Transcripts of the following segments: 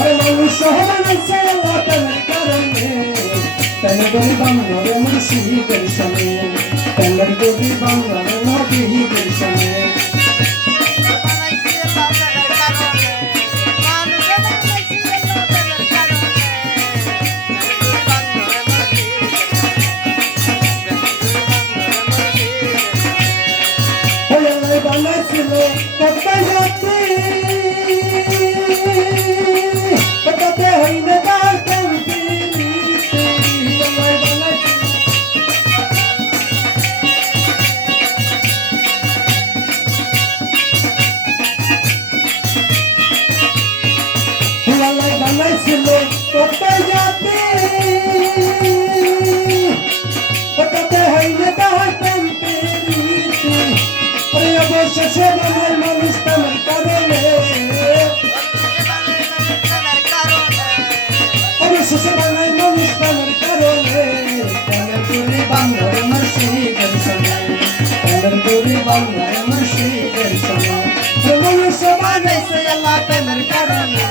আরে মানুষ বানাইছে আল্লাহ প্রেমের কারণে প্রেমের গরি বাংলার মুর্শিদের সনে প্রেমের গরি বাংলার নবীদের সনে বানাইছিল কত হইলে তার বানাইছিল কত জাতি কত হইলে তার অবশেষে বানাই মানুষ প্রেমের কারণে অবশেষে বানাই মানুষ প্রেমের কারণে প্রেমের গরি বাংলার মুর্শিদের সনে প্রেমের গরি বাংলার মুর্শিদের সনে মানুষ বানাইছে আল্লাহ প্রেমের কারণে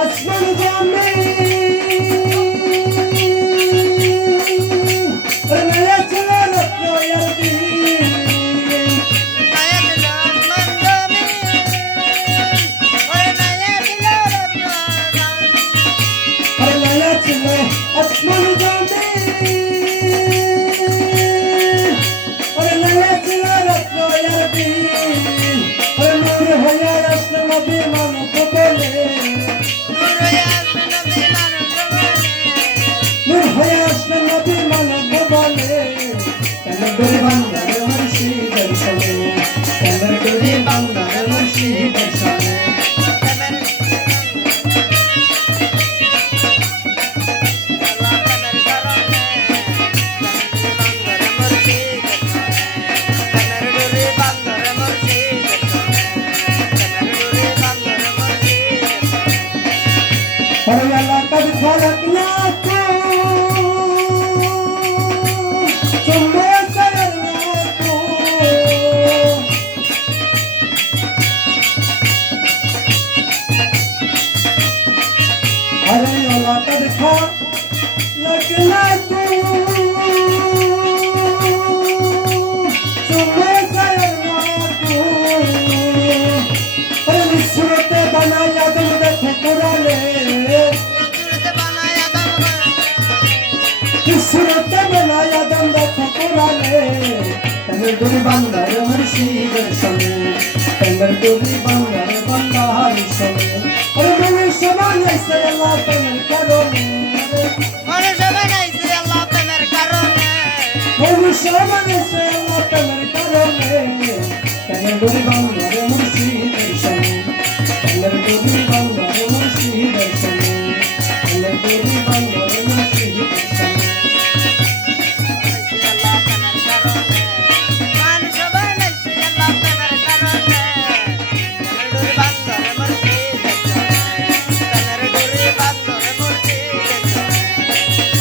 আসমান জামে নয়া ছিল রত্ন ইয়াদি নয়া ছিল আসমান জামে নয়া ছিল আসমান জামে নয়া ছিল রত্ন ইয়াদি নূর হয়ে আসলো নবী মানব বলে নবী মানব বলে প্রেমের গরি বাংলার মুর্শিদের সনে প্রেমের গরি বাংলার মুর্শিদের সনে لقد خلقناكم ثم سيرناكم أري لقد خلقناكم ثم سيرناكم الصورة بنايا دم देखो कुराने सूरत बनाया दम देखो कुराने प्रेमेर गरी बांगलार मुर्शिদের সনে প্রেমের গরি বাংলার বান্দার সনে আরে মানুষ বানাইছে আল্লাহ প্রেমের কারণে মানুষ বানাইছে আল্লাহ প্রেমের কারণে মানুষ বানাইছে আল্লাহ প্রেমের কারণে প্রেমের গরি বাংলা